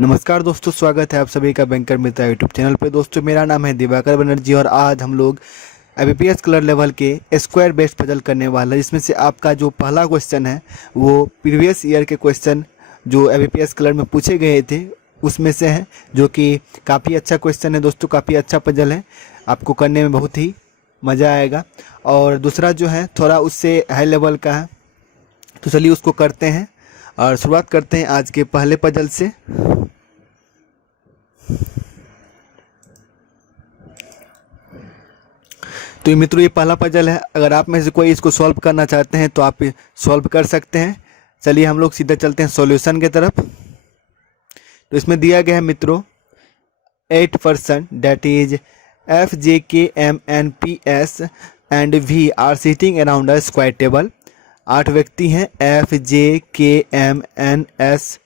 नमस्कार दोस्तों, स्वागत है आप सभी का बैंकर मित्र यूट्यूब चैनल पे। दोस्तों मेरा नाम है दिवाकर बनर्जी और आज हम लोग एबीपीएस कलर लेवल के स्क्वायर बेस्ड पजल करने वाला है, जिसमें से आपका जो पहला क्वेश्चन है वो प्रीवियस ईयर के क्वेश्चन जो एबीपीएस कलर में पूछे गए थे उसमें से है, जो कि काफ़ी अच्छा क्वेश्चन है दोस्तों, काफ़ी अच्छा पजल है, आपको करने में बहुत ही मज़ा आएगा। और दूसरा जो है थोड़ा उससे हाई लेवल का है, तो चलिए उसको करते हैं और शुरुआत करते हैं आज के पहले पजल से। तो मित्रों ये पहला पजल है, अगर आप में से कोई इसको सॉल्व करना चाहते हैं तो आप सॉल्व कर सकते हैं। चलिए हम लोग सीधा चलते हैं सॉल्यूशन की तरफ। तो इसमें दिया गया है मित्रों 8% that is F J K M N P S and we are sitting around a square table. 8 व्यक्ति हैं, F J K M N S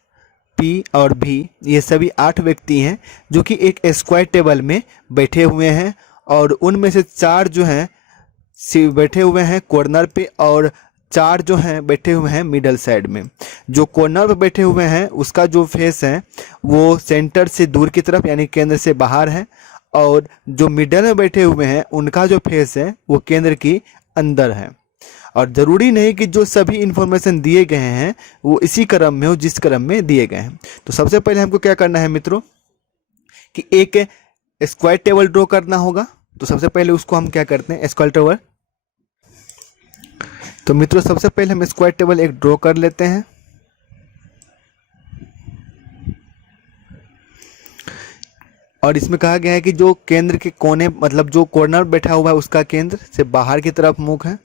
P और भी, ये सभी 8 व्यक्ति हैं जो कि एक स्क्वायर टेबल में बैठे हुए हैं और उनमें से 4 जो हैं बैठे हुए हैं कॉर्नर पे और 4 जो हैं बैठे हुए हैं मिडल साइड में। जो कॉर्नर पे बैठे हुए हैं उसका जो फेस है वो सेंटर से दूर की तरफ यानी केंद्र से बाहर है, और जो मिडल में बैठे हुए हैं उनका जो फेस है वो केंद्र की अंदर है। और ज़रूरी नहीं कि जो सभी इन्फॉर्मेशन दिए गए हैं वो इसी क्रम में हो जिस क्रम में दिए गए हैं। तो सबसे पहले हमको क्या करना है मित्रों कि एक स्क्वायर टेबल ड्रॉ करना होगा। तो सबसे पहले उसको हम क्या करते हैं, स्क्वायर टेबल। तो मित्रों सबसे पहले हम स्क्वायर टेबल एक ड्रॉ कर लेते हैं। और इसमें कहा गया है कि जो केंद्र के कोने मतलब जो कॉर्नर बैठा हुआ है उसका केंद्र से बाहर की तरफ मुख है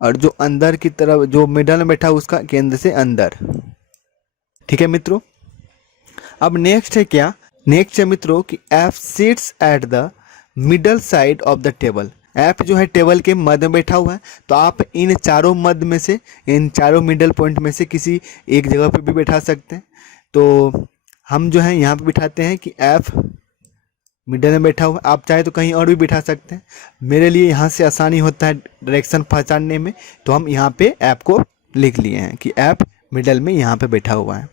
और जो अंदर की तरफ जो मिडल में बैठा है उसका केंद्र से अंदर। ठीक है मित्रों। अब नेक्स्ट है क्या, नेक्स्ट है मित्रों कि F seats at the middle side of the table. F जो है टेबल के मध्य में बैठा हुआ है, तो आप इन चारों मध्य में से, इन चारों मिडल पॉइंट में से किसी एक जगह पे भी बैठा सकते हैं। तो हम जो है यहाँ पे बिठाते हैं कि एफ मिडल में बैठा हुआ है, आप चाहे तो कहीं और भी बिठा सकते हैं। मेरे लिए यहाँ से आसानी होता है डायरेक्शन पहचानने में, तो हम यहाँ पे ऐप को लिख लिए हैं कि ऐप मिडल में यहाँ पे बैठा हुआ है।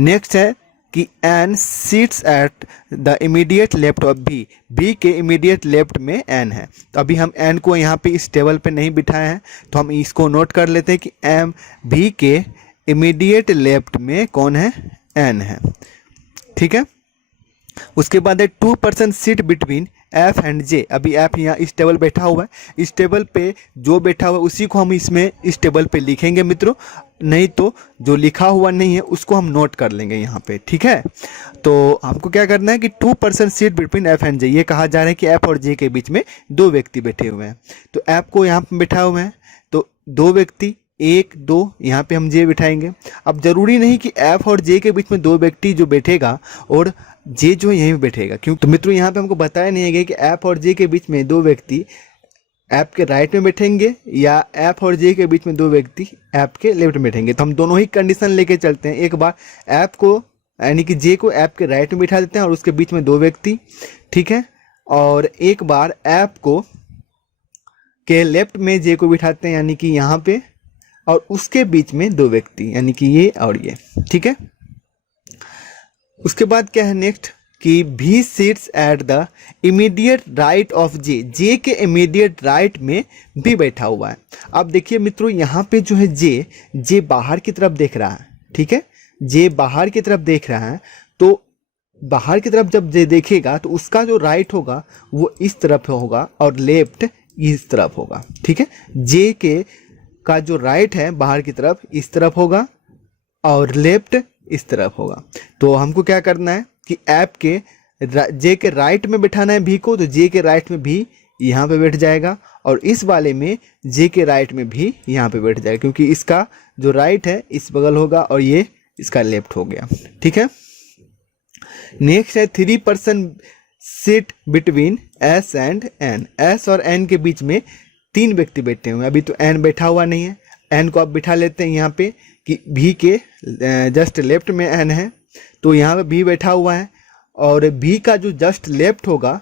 नेक्स्ट है कि N seats at the immediate left of B. B के इमीडिएट लेफ्ट में एन है, तो अभी हम एन को यहाँ पे इस टेबल पे नहीं बिठाए हैं, तो हम इसको नोट कर लेते हैं कि एम बी के इमीडिएट लेफ्ट में कौन है, एन है। ठीक है। उसके बाद है 2% सीट बिटवीन एफ एंड जे। अभी एफ यहाँ इस टेबल बैठा हुआ है, इस टेबल पे जो बैठा हुआ है उसी को हम इसमें इस टेबल पे लिखेंगे मित्रों, नहीं तो जो लिखा हुआ नहीं है उसको हम नोट कर लेंगे यहाँ पे। ठीक है। तो हमको क्या करना है कि 2% सीट बिटवीन एफ एंड जे, ये कहा जा रहा है कि एफ और जे के बीच में 2 व्यक्ति बैठे हुए हैं। तो एफ को यहाँ पे बैठा हुए हैं, तो 2 व्यक्ति 1 2 यहाँ पे हम जे बिठाएंगे। अब जरूरी नहीं कि एफ और जे के बीच में 2 व्यक्ति जो बैठेगा और जे जो है यहीं पे बैठेगा, क्यों। तो मित्रों यहाँ पे हमको बताया नहीं है कि एफ और जे के बीच में 2 व्यक्ति ऐप के राइट में बैठेंगे या ऐप और जे के बीच में 2 व्यक्ति ऐप के लेफ्ट में बैठेंगे। तो हम दोनों ही कंडीशन लेके चलते हैं। एक बार ऐप को यानी कि जे को ऐप के राइट में बिठा देते हैं और उसके बीच में 2 व्यक्ति, ठीक है। और एक बार ऐप को के लेफ्ट में जे को बिठाते हैं यानी कि यहाँ पे, और उसके बीच में 2 व्यक्ति यानी कि ये और ये। ठीक है। उसके बाद क्या है नेक्स्ट कि भी seats at the immediate right of J. J के इमीडिएट राइट में भी बैठा हुआ है। अब देखिए मित्रों यहाँ पे जो है जे बाहर की तरफ देख रहा है। ठीक है। जे बाहर की तरफ देख रहा है, तो बाहर की तरफ जब जे देखेगा तो उसका जो राइट होगा वो इस तरफ होगा और लेफ्ट इस तरफ होगा। ठीक है। जे के का जो राइट है बाहर की तरफ इस तरफ होगा और लेफ्ट इस तरफ होगा। तो हमको क्या करना है कि ऐप के जे के राइट में बिठाना है भी को, तो जे के राइट में भी यहाँ पे बैठ जाएगा और इस वाले में जे के राइट में भी यहाँ पे बैठ जाएगा, क्योंकि इसका जो राइट है इस बगल होगा और ये इसका लेफ्ट हो गया। ठीक है। नेक्स्ट है 3% seat between S and N. S और एन के बीच में 3 व्यक्ति बैठे हुए हैं। अभी तो एन बैठा हुआ नहीं है, एन को आप बिठा लेते हैं यहाँ पे कि भी के जस्ट लेफ्ट में एन है, तो यहाँ पे भी बैठा हुआ है और भी का जो जस्ट लेफ्ट होगा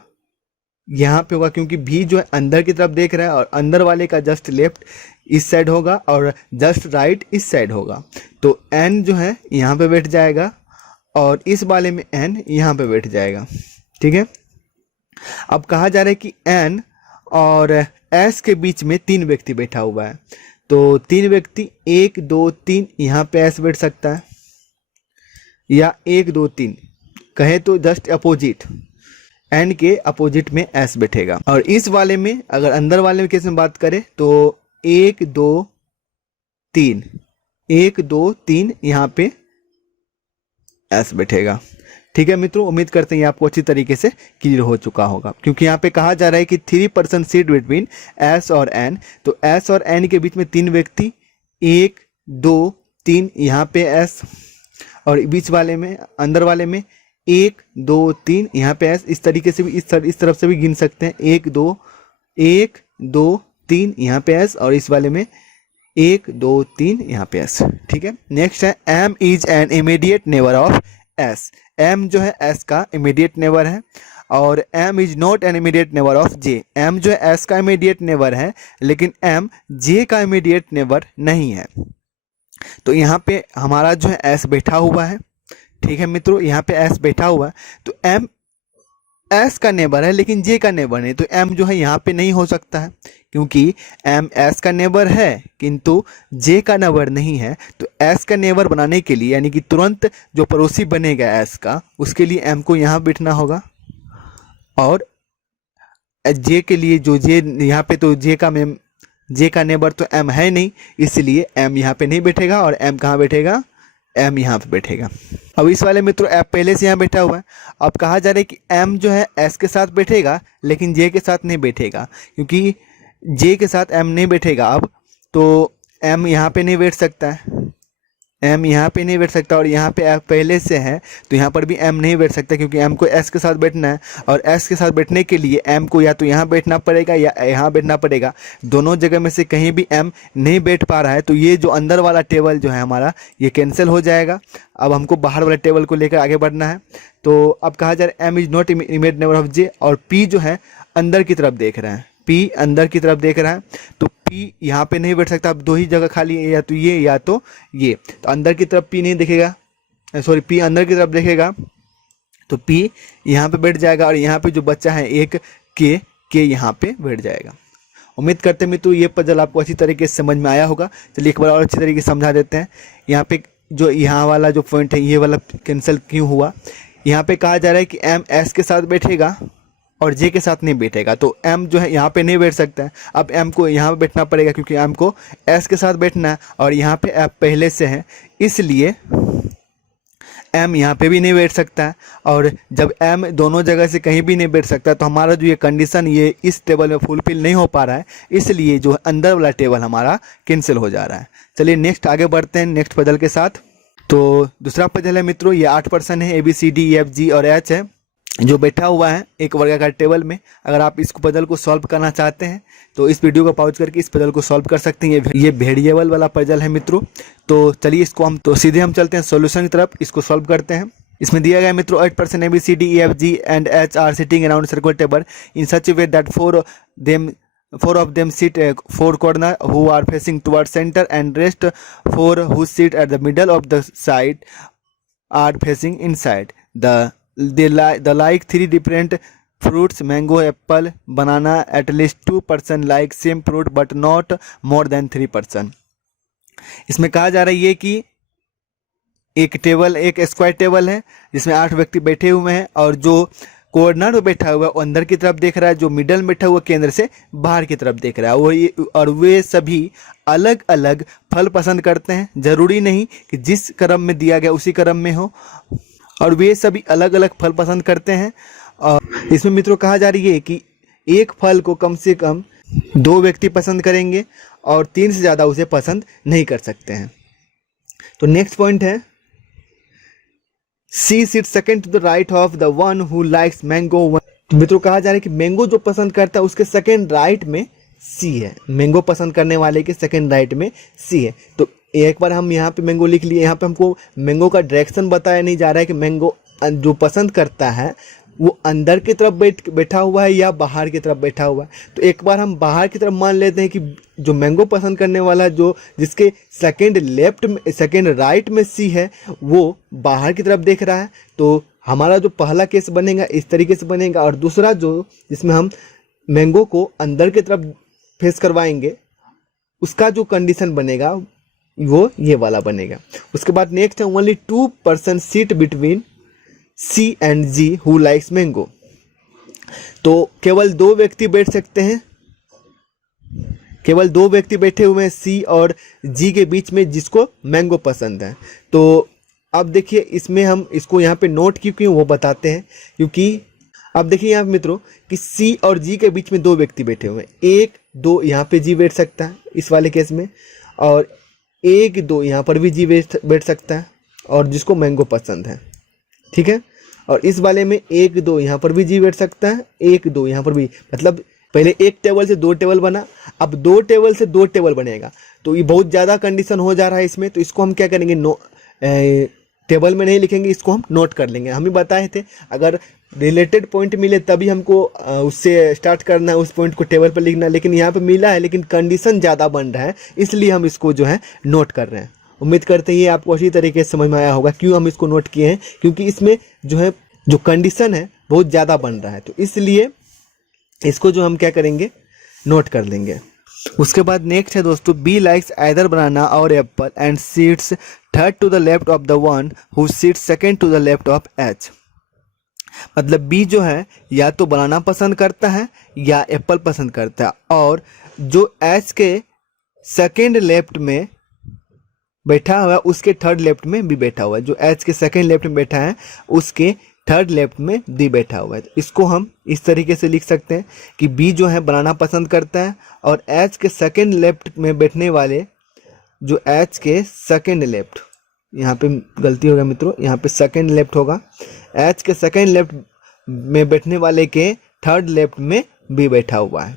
यहाँ पे होगा, क्योंकि भी जो है अंदर की तरफ देख रहा है और अंदर वाले का जस्ट लेफ्ट इस साइड होगा और जस्ट राइट इस साइड होगा। तो n जो है यहाँ पे बैठ जाएगा और इस वाले में n यहाँ पे बैठ जाएगा। ठीक है, अब कहा जा रहा है कि n और s के बीच में 3 व्यक्ति बैठा हुआ है। तो 3 व्यक्ति 1 2 3 यहाँ पे s बैठ सकता है, या 1 2 3 कहे तो जस्ट अपोजिट n के अपोजिट में s बैठेगा। और इस वाले में अगर अंदर वाले में केस में बात करें तो 1 2 3 1 2 3 यहाँ पे s बैठेगा। ठीक है मित्रों, उम्मीद करते हैं ये आपको अच्छी तरीके से क्लियर हो चुका होगा, क्योंकि यहाँ पे कहा जा रहा है कि 3% सीट बिटवीन s और n। तो s और n के बीच में 3 व्यक्ति 1 2 3 यहाँ पे s, और बीच वाले में अंदर वाले में 1 2 3 यहाँ पे s। इस तरीके से भी इस तरफ से भी गिन सकते हैं, 1 2 3 यहाँ पे s, और इस वाले में 1 2 3 यहाँ पे s। ठीक है, नेक्स्ट है m is an immediate neighbour of s। m जो है s का इमीडिएट नेबर है, और m is not an immediate neighbour of j। m जो है s का इमीडिएट नेबर है, लेकिन m j का इमीडिएट नेबर नहीं है। तो यहाँ पे हमारा जो है s बैठा हुआ है। ठीक है मित्रों, यहाँ पे s बैठा हुआ है, तो m s का नेबर है लेकिन j का नेबर नहीं। तो m जो है यहाँ पे नहीं हो सकता है, क्योंकि m s का नेबर है किंतु j का नेबर नहीं है। तो s का नेबर बनाने के लिए, यानी कि तुरंत जो पड़ोसी बनेगा s का, उसके लिए m को यहाँ बैठना होगा, और j के लिए जो j यहाँ पे, तो j का नेबर तो m है नहीं, इसलिए m यहाँ पे नहीं बैठेगा, और m कहाँ बैठेगा, m यहाँ पे बैठेगा। अब इस वाले मित्रों m पहले से यहाँ बैठा हुआ है। अब कहा जा रहा है कि m जो है s के साथ बैठेगा लेकिन j के साथ नहीं बैठेगा, क्योंकि j के साथ m नहीं बैठेगा। अब तो m यहाँ पे नहीं बैठ सकता है, m यहाँ पे नहीं बैठ सकता, और यहाँ पे f पहले से है तो यहाँ पर भी m नहीं बैठ सकता, क्योंकि m को s के साथ बैठना है, और s के साथ बैठने के लिए m को या तो यहाँ बैठना पड़ेगा या यहाँ बैठना पड़ेगा। दोनों जगह में से कहीं भी m नहीं बैठ पा रहा है, तो ये जो अंदर वाला टेबल जो है हमारा, ये कैंसिल हो जाएगा। अब हमको बाहर वाले टेबल को लेकर आगे बढ़ना है। तो अब कहा जा रहा है m is not immediate neighbour of j, और p जो है अंदर की तरफ देख रहा है, p अंदर की तरफ देख रहा है, तो p यहाँ पे नहीं बैठ सकता। अब 2 ही जगह खाली है, या तो ये या तो ये। तो अंदर की तरफ p नहीं दिखेगा, सॉरी p अंदर की तरफ देखेगा, तो p यहाँ पे बैठ जाएगा, और यहाँ पे जो बच्चा है एक k यहाँ पे बैठ जाएगा। उम्मीद करते हैं मित्रों ये पजल आपको अच्छी तरीके से समझ में आया होगा। चलिए एक बार और अच्छी तरीके से समझा देते हैं। यहाँ पे जो यहाँ वाला जो पॉइंट है, ये वाला कैंसिल क्यों हुआ। यहाँ पे कहा जा रहा है कि m s के साथ बैठेगा और j के साथ नहीं बैठेगा, तो m जो है यहाँ पे नहीं बैठ सकता है। अब m को यहाँ पे बैठना पड़ेगा, क्योंकि m को s के साथ बैठना है, और यहाँ पे f पहले से है, इसलिए m यहाँ पे भी नहीं बैठ सकता है। और जब m दोनों जगह से कहीं भी नहीं बैठ सकता, तो हमारा जो ये कंडीशन ये इस टेबल में फुलफिल नहीं हो पा रहा है, इसलिए जो अंदर वाला टेबल हमारा कैंसिल हो जा रहा है। चलिए नेक्स्ट आगे बढ़ते हैं नेक्स्ट पजल के साथ। तो दूसरा पजल है मित्रों, ये 8 पर्सन है, ABCDEFG और H है, जो बैठा हुआ है एक वर्गाकार टेबल में। अगर आप इस पजल को सॉल्व करना चाहते हैं तो इस वीडियो को पॉज करके इस पजल को सॉल्व कर सकते हैं। ये वेरिएबल वाला पजल है मित्रों। तो चलिए इसको सीधे हम चलते हैं सॉल्यूशन की तरफ, इसको सॉल्व करते हैं। इसमें दिया गया मित्रों 8 person ABCDEFG and H are sitting around circle table in such way that four of them sit four corner who are facing towards center, and rest 4 who sit at the middle of the side are facing inside. The like 3 different fruits, mango, apple, banana. At least 2 person like same fruit but not more than 3 person. इसमें कहा जा रहा है ये कि एक square table है जिसमें 8 व्यक्ति बैठे हुए हैं, और जो कॉर्नर में बैठा हुआ है वो अंदर की तरफ देख रहा है, जो मिडल में बैठा हुआ केंद्र से बाहर की तरफ देख रहा है। और वे सभी अलग अलग फल पसंद करते हैं, जरूरी नहीं कि जिस क्रम में दिया गया उसी क्रम में हो, और वे सभी अलग अलग फल पसंद करते हैं। और इसमें मित्रों कहा जा रही है कि एक फल को कम से कम 2 व्यक्ति पसंद करेंगे और 3 से ज़्यादा उसे पसंद नहीं कर सकते हैं। तो नेक्स्ट पॉइंट है C sits second to the right of the one who likes mango। मित्रों कहा जा रहा है कि मैंगो जो पसंद करता है उसके सेकंड राइट में C है, मैंगो पसंद करने वाले के सेकंड राइट में C है। तो एक बार हम यहाँ पे मैंगो लिख लिए, यहाँ पे हमको मैंगो का डायरेक्शन बताया नहीं जा रहा है कि मैंगो जो पसंद करता है वो अंदर की तरफ बैठा हुआ है या बाहर की तरफ बैठा हुआ है। तो एक बार हम बाहर की तरफ मान लेते हैं कि जो मैंगो पसंद करने वाला जो जिसके सेकंड लेफ्ट में सेकंड राइट में सी है वो बाहर की तरफ देख रहा है। तो हमारा जो पहला केस बनेगा इस तरीके से बनेगा, और दूसरा जो जिसमें हम मैंगो को अंदर की तरफ फेस करवाएंगे उसका जो कंडीशन बनेगा वो ये वाला बनेगा। उसके बाद नेक्स्ट है only 2% seat between C and G who likes mango. तो केवल 2 व्यक्ति बैठ सकते हैं, केवल 2 व्यक्ति बैठे हुए हैं सी और जी के बीच में जिसको मैंगो पसंद है। तो अब देखिए इसमें हम इसको यहाँ पे नोट क्यों वो बताते हैं, क्योंकि अब देखिए यहाँ मित्रों कि सी और जी के बीच में 2 व्यक्ति बैठे हुए हैं। 1 2 यहाँ पे जी बैठ सकता है इस वाले केस में, और 1 2 यहाँ पर भी जी बैठ सकता है और जिसको मैंगो पसंद है, ठीक है। और इस वाले में 1 2 यहाँ पर भी जी बैठ सकता है, 1 2 यहाँ पर भी, मतलब पहले 1 टेबल से 2 टेबल बना, अब 2 टेबल से 2 टेबल बनेगा। तो ये बहुत ज़्यादा कंडीशन हो जा रहा है इसमें। तो इसको हम क्या करेंगे, टेबल में नहीं लिखेंगे, इसको हम नोट कर लेंगे। हम ही बताए थे अगर रिलेटेड पॉइंट मिले तभी हमको उससे स्टार्ट करना है, उस पॉइंट को टेबल पर लिखना, लेकिन यहाँ पे मिला है लेकिन कंडीशन ज़्यादा बन रहा है इसलिए हम इसको जो है नोट कर रहे हैं। उम्मीद करते हैं ये आपको अच्छी तरीके से समझ में आया होगा क्यों हम इसको नोट किए हैं, क्योंकि इसमें जो है जो कंडीशन है बहुत ज़्यादा बन रहा है, तो इसलिए इसको जो हम क्या करेंगे नोट कर लेंगे। उसके बाद नेक्स्ट है दोस्तों, बी लाइक्स आइदर बनाना और apple and seats third to the left of the one who seats second to the left of H. मतलब बी जो है या तो बनाना पसंद करता है या एप्पल पसंद करता है, और जो एच के सेकेंड लेफ्ट में बैठा हुआ है उसके थर्ड लेफ्ट में भी बैठा हुआ है। जो एच के सेकेंड लेफ्ट में बैठा है उसके थर्ड लेफ्ट में डी बैठा हुआ है। तो इसको हम इस तरीके से लिख सकते हैं कि बी जो है बनाना पसंद करता है, और एच के सेकेंड लेफ्ट में बैठने वाले जो एच के सेकेंड लेफ्ट, यहाँ पे गलती होगा मित्रों, यहाँ पे सेकेंड लेफ्ट होगा, एच के सेकेंड लेफ्ट में बैठने वाले के थर्ड लेफ्ट में बी बैठा हुआ है।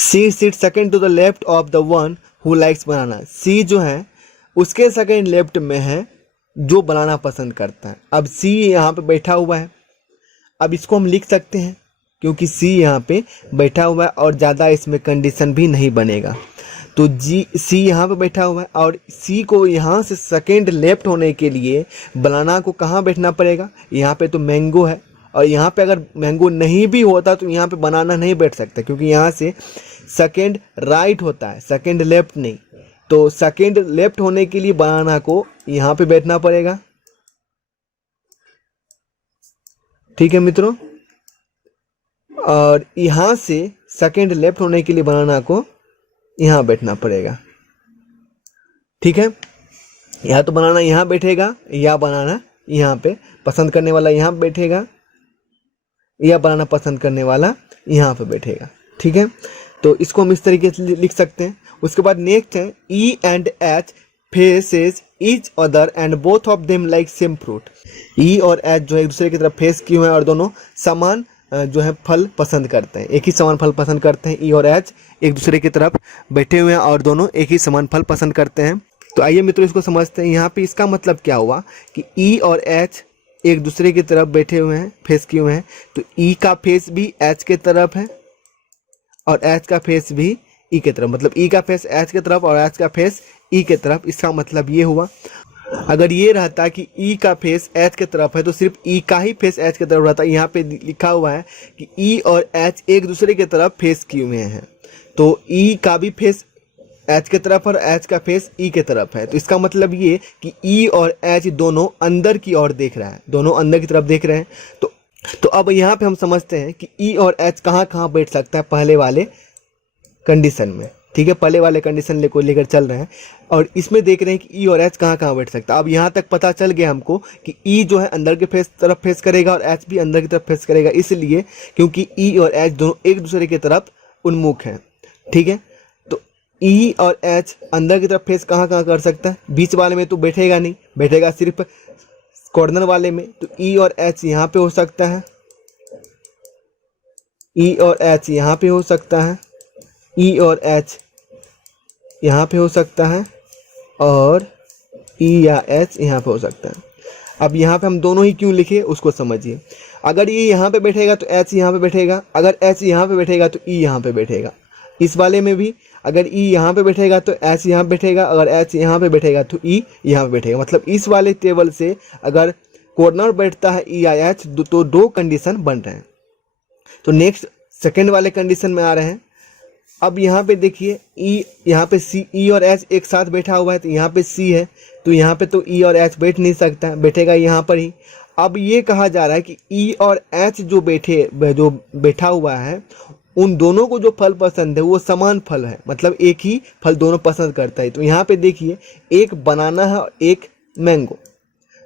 C seat second to the left of the one who likes banana. C जो है उसके सेकेंड लेफ्ट में है जो बनाना पसंद करता है। अब सी यहाँ पे बैठा हुआ है, अब इसको हम लिख सकते हैं क्योंकि सी यहाँ पे बैठा हुआ है और ज़्यादा इसमें कंडीशन भी नहीं बनेगा। तो सी यहाँ पे बैठा हुआ है और सी को यहाँ से सेकेंड लेफ्ट होने के लिए बनाना को कहाँ बैठना पड़ेगा, यहाँ पे तो मैंगो है, और यहाँ पे अगर मैंगो नहीं भी होता तो यहाँ पे बनाना नहीं बैठ सकता क्योंकि यहाँ से सेकेंड राइट होता है, सेकेंड लेफ्ट नहीं। तो सेकेंड लेफ्ट होने के लिए बनाना को यहाँ पे बैठना पड़ेगा, ठीक है मित्रों। और यहाँ से सेकेंड लेफ्ट होने के लिए बनाना को यहाँ बैठना पड़ेगा, ठीक है। या तो बनाना यहाँ बैठेगा या बनाना यहाँ पे पसंद करने वाला यहाँ बैठेगा या बनाना पसंद करने वाला यहाँ पे बैठेगा, ठीक है। तो इसको हम इस तरीके से लिख सकते हैं। उसके बाद नेक्स्ट है E and H faces each other and both of them like same fruit. E और एच जो है एक दूसरे की तरफ फेस किए हुए हैं और दोनों समान जो है फल पसंद करते हैं, एक ही समान फल पसंद करते हैं। ई और एच एक दूसरे की तरफ बैठे हुए हैं और दोनों एक ही समान फल पसंद करते हैं। तो आइए मित्रों इसको समझते हैं। यहाँ पे इसका मतलब क्या हुआ कि ई और एच एक दूसरे की तरफ बैठे हुए हैं, फेस किए हुए हैं। तो ई का फेस भी एच के तरफ है और एच का फेस भी ई के तरफ, मतलब ई का फेस एच के तरफ और एच का फेस ई के तरफ। इसका मतलब ये हुआ, अगर ये रहता कि ई का फेस एच के तरफ है तो सिर्फ ई का ही फेस एच के तरफ रहता। यहाँ पे लिखा हुआ है कि ई और एच एक दूसरे की तरफ फेस किए हुए हैं, तो ई का भी फेस एच के तरफ और एच का फेस ई के तरफ है। तो इसका मतलब ये कि ई और एच दोनों अंदर की ओर देख रहा है, दोनों अंदर की तरफ देख रहे हैं। तो अब यहाँ पे हम समझते हैं कि ई और एच कहाँ कहाँ बैठ सकता है पहले वाले कंडीशन में, ठीक है। पहले वाले कंडीशन लेकर चल रहे हैं और इसमें देख रहे हैं कि ई और एच कहाँ कहाँ बैठ सकता है। अब यहाँ तक पता चल गया हमको कि ई जो है अंदर के तरफ फेस करेगा और एच भी अंदर की तरफ फेस करेगा, इसलिए क्योंकि ई और एच दोनों एक दूसरे की तरफ उन्मुख हैं, ठीक है। तो ई और एच अंदर की तरफ फेस कहाँ कहाँ कर सकता है, बीच वाले में तो बैठेगा नहीं, बैठेगा सिर्फ कॉर्नर वाले में। तो ई और एच यहाँ पे हो सकता है, ई और एच यहाँ पे हो सकता है, ई और एच यहाँ पे हो सकता है और ई या एच यहाँ पे हो सकता है। अब यहाँ पे हम दोनों ही क्यों लिखे उसको समझिए। अगर ये यहाँ पे बैठेगा तो एच यहाँ पे बैठेगा, अगर एच यहाँ पे बैठेगा तो ई यहाँ पे बैठेगा। इस वाले में भी अगर ई यहाँ पे बैठेगा तो एच यहाँ पे बैठेगा, अगर एच यहाँ पे बैठेगा तो ई यहाँ पे बैठेगा। मतलब इस वाले टेबल से अगर कॉर्नर बैठता है ई या एच तो दो कंडीशन बन रहे हैं। तो नेक्स्ट सेकेंड वाले कंडीशन में आ रहे हैं। अब यहाँ पे देखिए ई, यहाँ पे सी, ई और एच एक साथ बैठा हुआ है, तो यहाँ पे सी है तो यहाँ पे तो ई और एच बैठ नहीं सकता, बैठेगा यहाँ पर ही। अब ये कहा जा रहा है कि ई और एच जो बैठा हुआ है उन दोनों को जो फल पसंद है वो समान फल है, मतलब एक ही फल दोनों पसंद करता है। तो यहाँ पे देखिए एक बनाना है और एक मैंगो,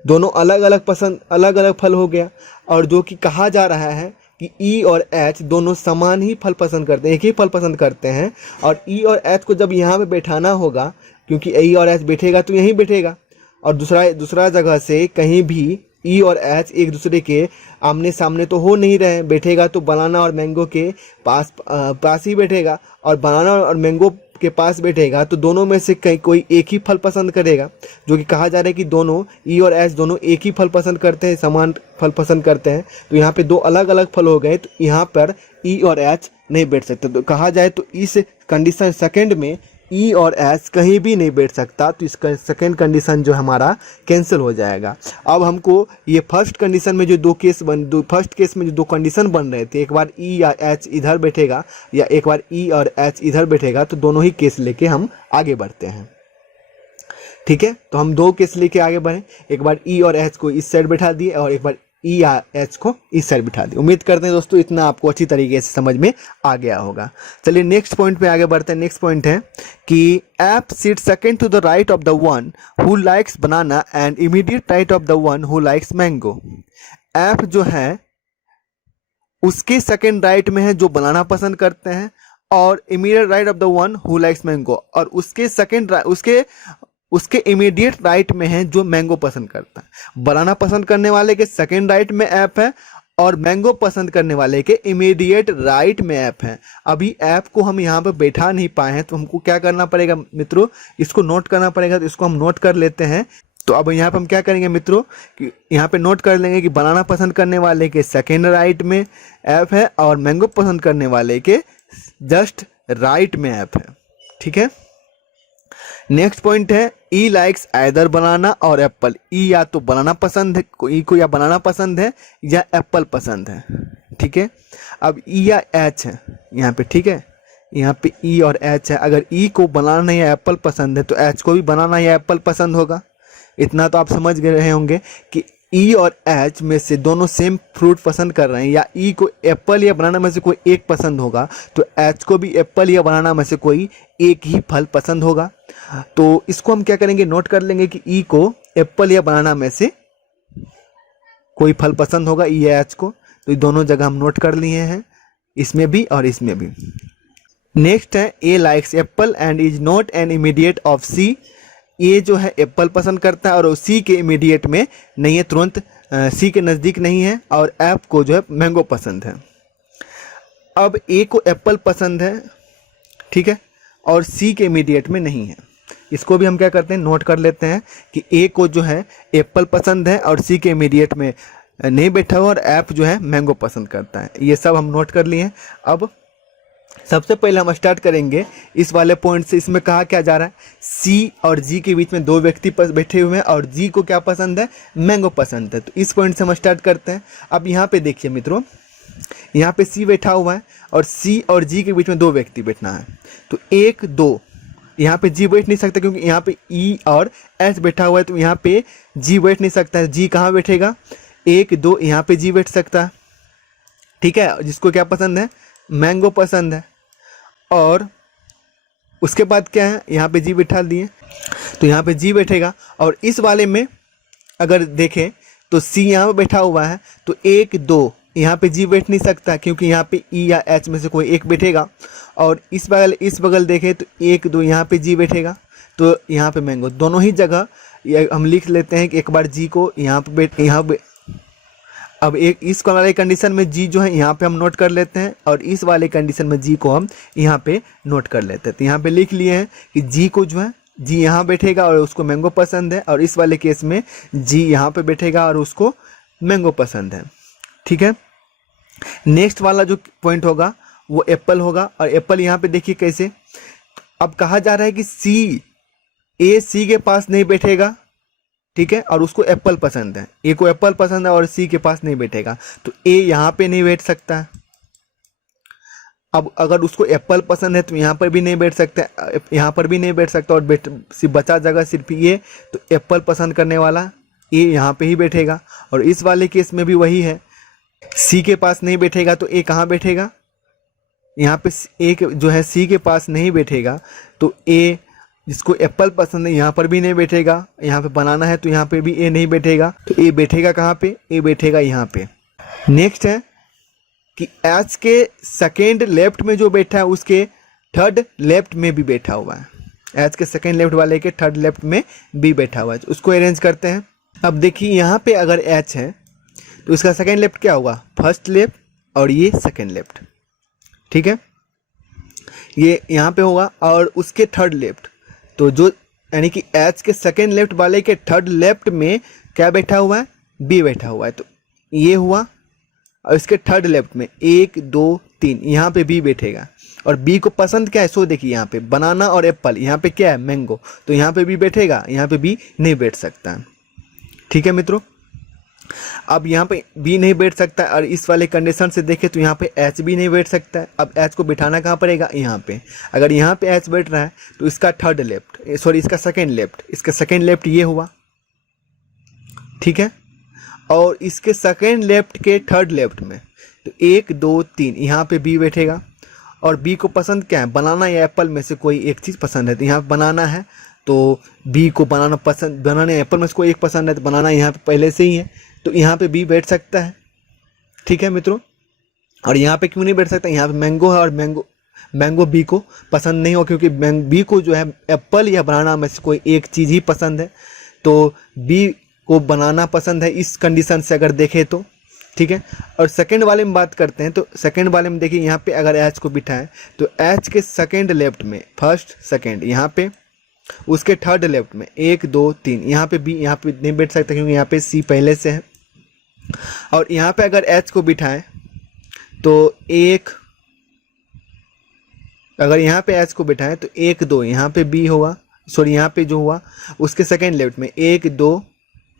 दोनों अलग अलग फल हो गया। और जो कि कहा जा रहा है कि ई और एच दोनों समान ही फल पसंद करते हैं, एक ही फल पसंद करते हैं। और ई और एच को जब यहाँ पे बैठाना होगा, क्योंकि ई और एच बैठेगा तो यहीं बैठेगा, और दूसरा जगह से कहीं भी ई और एच एक दूसरे के आमने सामने तो हो नहीं रहे, बैठेगा तो बनाना और मैंगो के पास ही बैठेगा। और बनाना और मैंगो के पास बैठेगा तो दोनों में से कोई एक ही फल पसंद करेगा, जो कि कहा जा रहा है कि दोनों ई और एच दोनों एक ही फल पसंद करते हैं, समान फल पसंद करते हैं। तो यहाँ पे दो अलग अलग फल हो गए, तो यहाँ पर ई और एच नहीं बैठ सकते। तो कहा जाए तो इस कंडीशन सेकंड में ई और एच कहीं भी नहीं बैठ सकता, तो इसका सेकंड कंडीशन जो हमारा कैंसिल हो जाएगा। अब हमको ये फर्स्ट कंडीशन में जो फर्स्ट केस में जो दो कंडीशन बन रहे थे, एक बार ई या एच इधर बैठेगा या एक बार ई और एच इधर बैठेगा, तो दोनों ही केस लेके हम आगे बढ़ते हैं। ठीक है, तो हम दो केस लेके आगे बढ़े, एक बार ई और एच को इस साइड बैठा दिए और एक बार ई या एच को इस साइड बिठा दी। उम्मीद करते हैं दोस्तों इतना आपको अच्छी तरीके से समझ में आ गया होगा। चलिए नेक्स्ट पॉइंट पे आगे बढ़ते हैं। नेक्स्ट पॉइंट है कि F seat second to the right of the one who likes banana and immediate right of the one who likes mango. F जो है उसके सेकंड राइट में है जो बनाना पसंद करते हैं, और immediate right of the one who likes mango, और उसके इमीडिएट राइट में है जो मैंगो पसंद करता है। बनाना पसंद करने वाले के सेकंड राइट में ऐप है और मैंगो पसंद करने वाले के इमीडिएट राइट में ऐप है। अभी ऐप को हम यहाँ पे बैठा नहीं पाए हैं, तो हमको क्या करना पड़ेगा मित्रों, इसको नोट करना पड़ेगा। तो इसको हम नोट कर लेते हैं। तो अब यहाँ पे हम क्या करेंगे मित्रों कि यहाँ पे नोट कर लेंगे कि बनाना पसंद करने वाले के सेकेंड राइट में ऐप है और मैंगो पसंद करने वाले के जस्ट राइट में ऐप है। ठीक है, नेक्स्ट पॉइंट है ई लाइक्स आइदर बनाना और एप्पल। ई या तो बनाना पसंद है, ई को या बनाना पसंद है या एप्पल पसंद है। ठीक है, अब ई या एच है यहाँ पे। ठीक है, यहाँ पे ई और एच है। अगर ई को बनाना या एप्पल पसंद है तो एच को भी बनाना या एप्पल पसंद होगा। इतना तो आप समझ गए रहे होंगे कि ई और एच में से दोनों सेम फ्रूट पसंद कर रहे हैं, या ई को एप्पल या बनाना में से कोई एक पसंद होगा तो एच को भी एप्पल या बनाना में से कोई एक ही फल पसंद होगा। तो इसको हम क्या करेंगे, नोट कर लेंगे कि ई को एप्पल या बनाना में से कोई फल पसंद होगा, ई या एच को। तो ये दोनों जगह हम नोट कर लिए हैं, इसमें भी और इसमें भी। नेक्स्ट है A likes apple and is not an immediate of C. ये जो है एप्पल पसंद करता है और सी के इमीडिएट में नहीं है, तुरंत सी के नज़दीक नहीं है, और एप को जो है मैंगो पसंद है। अब ए को एप्पल पसंद है, ठीक है, और सी के इमीडिएट में नहीं है। इसको भी हम क्या करते हैं, नोट कर लेते हैं कि ए को जो है एप्पल पसंद है और सी के इमीडिएट में नहीं बैठा हुआ, और ऐप जो है मैंगो पसंद करता है। ये सब हम नोट कर लिए हैं। अब सबसे पहले हम स्टार्ट करेंगे इस वाले पॉइंट से। इसमें कहा क्या जा रहा है, सी और जी के बीच में दो व्यक्ति बैठे हुए हैं और जी को क्या पसंद है, मैंगो पसंद है। तो इस पॉइंट से हम स्टार्ट करते हैं। अब यहाँ पे देखिए मित्रों, यहाँ पे सी बैठा हुआ है और सी और जी के बीच में दो व्यक्ति बैठना है। तो एक दो, यहाँ पे जी बैठ नहीं सकता क्योंकि यहाँ पे ई और एच बैठा हुआ है, तो यहाँ पे जी बैठ नहीं सकता है। जी कहाँ बैठेगा, एक दो, यहाँ पे जी बैठ सकता है। ठीक है, जिसको क्या पसंद है, मैंगो पसंद है। और उसके बाद क्या है, यहाँ पे जी बैठा दिए तो यहाँ पे जी बैठेगा। और इस वाले में अगर देखें तो सी यहाँ पे बैठा हुआ है, तो एक दो, यहाँ पे जी बैठ नहीं सकता क्योंकि यहाँ पे ई या एच में से कोई एक बैठेगा। और इस बगल देखें तो एक दो, यहाँ पे जी बैठेगा, तो यहाँ पे मैंगो। दोनों ही जगह हम लिख लेते हैं कि एक बार जी को यहाँ पे अब एक इस वाले कंडीशन में जी जो है यहाँ पे हम नोट कर लेते हैं, और इस वाले कंडीशन में जी को हम यहाँ पे नोट कर लेते हैं। तो यहाँ पे लिख लिए हैं कि जी को जो है, जी यहाँ बैठेगा और उसको मैंगो पसंद है, और इस वाले केस में जी यहाँ पे बैठेगा और उसको मैंगो पसंद है। ठीक है। नेक्स्ट वाला जो पॉइंट होगा वो एप्पल होगा, और एप्पल यहाँ पे देखिए कैसे, अब कहा जा रहा है कि सी के पास नहीं बैठेगा, ठीक है, और उसको एप्पल पसंद है, ए को एप्पल पसंद है और सी के पास नहीं बैठेगा, तो ए यहाँ पे नहीं बैठ सकता है। अब अगर उसको एप्पल पसंद है तो यहाँ पर भी नहीं बैठ सकता, यहाँ पर भी नहीं बैठ सकता, और सिर्फ बचा जगह सिर्फ ये, तो एप्पल पसंद करने वाला ए यहाँ पे ही बैठेगा। और इस वाले केस में भी वही है, सी के पास नहीं बैठेगा तो ए कहाँ बैठेगा, यहाँ पे ए जो है सी के पास नहीं बैठेगा, तो ए जिसको एप्पल पसंद है यहाँ पर भी नहीं बैठेगा, यहाँ पे बनाना है तो यहाँ पे भी ए नहीं बैठेगा, तो ए बैठेगा कहाँ पे, ए बैठेगा यहाँ पे। नेक्स्ट है कि एच के सेकेंड लेफ्ट में जो बैठा है उसके थर्ड लेफ्ट में भी बैठा हुआ है, एच के सेकेंड लेफ्ट वाले के थर्ड लेफ्ट में भी बैठा हुआ है, उसको अरेंज करते हैं। अब देखिए यहाँ पे अगर एच है तो इसका सेकेंड लेफ्ट क्या हुआ, फर्स्ट लेफ्ट, और ये सेकेंड लेफ्ट, ठीक है, ये यहाँ पे होगा, और उसके थर्ड लेफ्ट, तो जो यानी कि एच के सेकेंड लेफ्ट वाले के थर्ड लेफ्ट में क्या बैठा हुआ है, बी बैठा हुआ है, तो ये हुआ, और इसके थर्ड लेफ्ट में 1 2 3 यहाँ पे बी बैठेगा, और बी को पसंद क्या है, सो देखिए यहाँ पे बनाना और एप्पल, यहाँ पे क्या है मैंगो, तो यहाँ पे बी बैठेगा, यहाँ पे बी नहीं बैठ सकता है, ठीक है मित्रों। अब यहाँ पे बी नहीं बैठ सकता है, और इस वाले कंडीशन से देखें तो यहाँ पे एच भी नहीं बैठ सकता है। अब एच को बिठाना कहाँ पड़ेगा, यहाँ पे, अगर यहाँ पे एच बैठ रहा है तो इसका थर्ड लेफ्ट, सॉरी इसका सेकेंड लेफ्ट, इसका सेकेंड लेफ्ट ये हुआ, ठीक है, और इसके सेकेंड लेफ्ट के थर्ड लेफ्ट में तो 1 2 3 यहाँ पे बी बैठेगा, और बी को पसंद क्या है, बनाना या एप्पल में से कोई एक चीज़ पसंद है, तो यहाँ बनाना है तो बी को बनाना पसंद, बनाना या एप्पल में से कोई एक पसंद है, तो बनाना यहाँ पे पहले से ही है, तो यहाँ पे बी बैठ सकता है, ठीक है मित्रों। और यहाँ पे क्यों नहीं बैठ सकता, यहाँ पे मैंगो है, और मैंगो बी को पसंद नहीं हो, क्योंकि बी को जो है एप्पल या बनाना में से कोई एक चीज़ ही पसंद है, तो बी को बनाना पसंद है इस कंडीशन से अगर देखें तो, ठीक है। और सेकंड वाले में बात करते हैं, तो सेकंड वाले में देखिए यहाँ पे अगर एच को बिठाएं तो एच के सेकंड लेफ्ट में फर्स्ट सेकंड यहाँ पे, उसके थर्ड लेफ्ट में 1 2 3 यहाँ पे बी यहाँ पे नहीं बैठ सकता, क्योंकि यहाँ पे सी पहले से है। और यहाँ पे अगर एच को बिठाएं तो अगर यहाँ पे एच को बिठाएं तो 1 2 यहाँ पे बी होगा, सॉरी यहाँ पे जो हुआ उसके सेकंड लेफ्ट में 1 2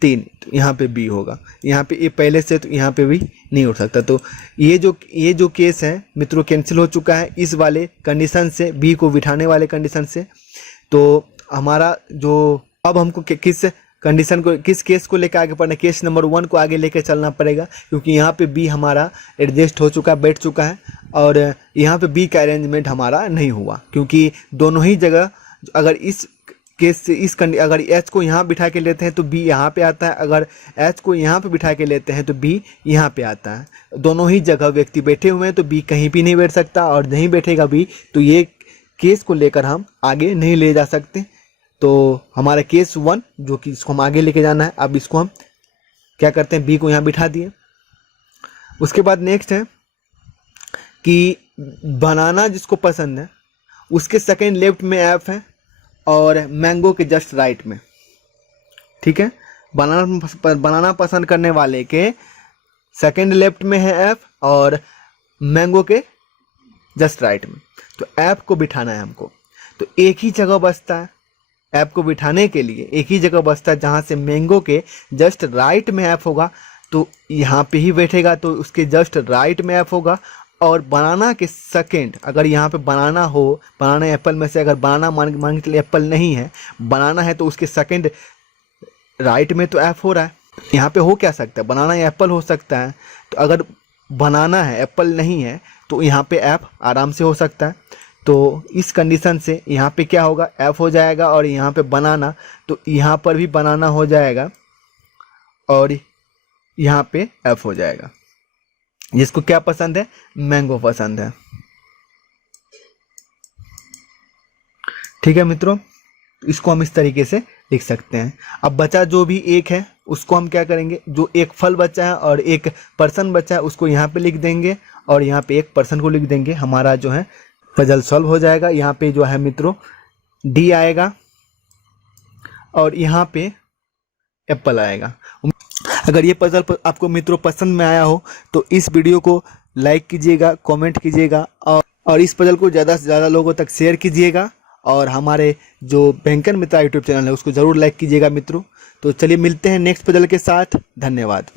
3, तो यहाँ पे बी होगा, यहाँ पे ए पहले से, तो यहाँ पे भी नहीं उठ सकता। तो ये जो केस है मित्रों कैंसिल हो चुका है इस वाले कंडीशन से, बी को बिठाने वाले कंडीशन से। तो हमारा जो अब हमको किस कंडीशन को, किस केस को लेकर आगे पढ़ना, केस नंबर 1 को आगे लेकर चलना पड़ेगा, क्योंकि यहाँ पे बी हमारा एडजस्ट हो चुका, बैठ चुका है, और यहाँ पे बी का अरेंजमेंट हमारा नहीं हुआ, क्योंकि दोनों ही जगह अगर इस केस से अगर एच को यहाँ बिठा के लेते हैं तो बी यहाँ पे आता है, अगर एच को यहाँ पे बिठा के लेते हैं तो बी यहाँ पे आता है। दोनों ही जगह व्यक्ति बैठे हुए हैं तो बी कहीं भी नहीं बैठ सकता, और नहीं बैठेगा बी तो ये केस को लेकर हम आगे नहीं ले जा सकते। तो हमारा केस 1 जो कि इसको हम आगे लेके जाना है, अब इसको हम क्या करते हैं, बी को यहाँ बिठा दिए। उसके बाद नेक्स्ट है कि बनाना जिसको पसंद है उसके सेकेंड लेफ्ट में एफ है, और मैंगो के जस्ट राइट में, ठीक है, बनाना पसंद करने वाले के सेकेंड लेफ्ट में है एफ, और मैंगो के जस्ट राइट में। तो ऐप को बिठाना है हमको, तो एक ही जगह बचता है, ऐप को बिठाने के लिए एक ही जगह बचता है, जहाँ से मैंगो के जस्ट राइट में ऐप होगा तो यहाँ पे ही बैठेगा, तो उसके जस्ट राइट में ऐप होगा। और बनाना के सेकेंड, अगर यहाँ पे बनाना हो, बनाना एप्पल में से अगर बनाना मान के लिए एप्पल नहीं है, बनाना है, तो उसके सेकेंड राइट में तो ऐप हो रहा है, यहाँ पे हो क्या सकता है, बनाना या एप्पल हो सकता है। तो अगर बनाना है एप्पल नहीं है तो यहाँ पे ऐप आराम से हो सकता है। तो इस कंडीशन से यहाँ पे क्या होगा, ऐप हो जाएगा, और यहाँ पे बनाना, तो यहाँ पर भी बनाना हो जाएगा, और यहाँ पे ऐप हो जाएगा। जिसको क्या पसंद है, मैंगो पसंद है, ठीक है मित्रों। इसको हम इस तरीके से लिख सकते हैं। अब बचा जो भी एक है उसको हम क्या करेंगे, जो एक फल बचा है और एक पर्सन बचा है उसको यहाँ पे लिख देंगे, और यहाँ पे एक पर्सन को लिख देंगे। हमारा जो है पजल सॉल्व हो जाएगा। यहाँ पे जो है मित्रों डी आएगा, और यहाँ पे एप्पल आएगा। अगर ये पजल आपको मित्रों पसंद में आया हो तो इस वीडियो को लाइक कीजिएगा, कमेंट कीजिएगा और इस पजल को ज़्यादा से ज़्यादा लोगों तक शेयर कीजिएगा। और हमारे जो बैंकर मित्रा यूट्यूब चैनल है उसको ज़रूर लाइक कीजिएगा मित्रों। तो चलिए मिलते हैं नेक्स्ट पजल के साथ। धन्यवाद।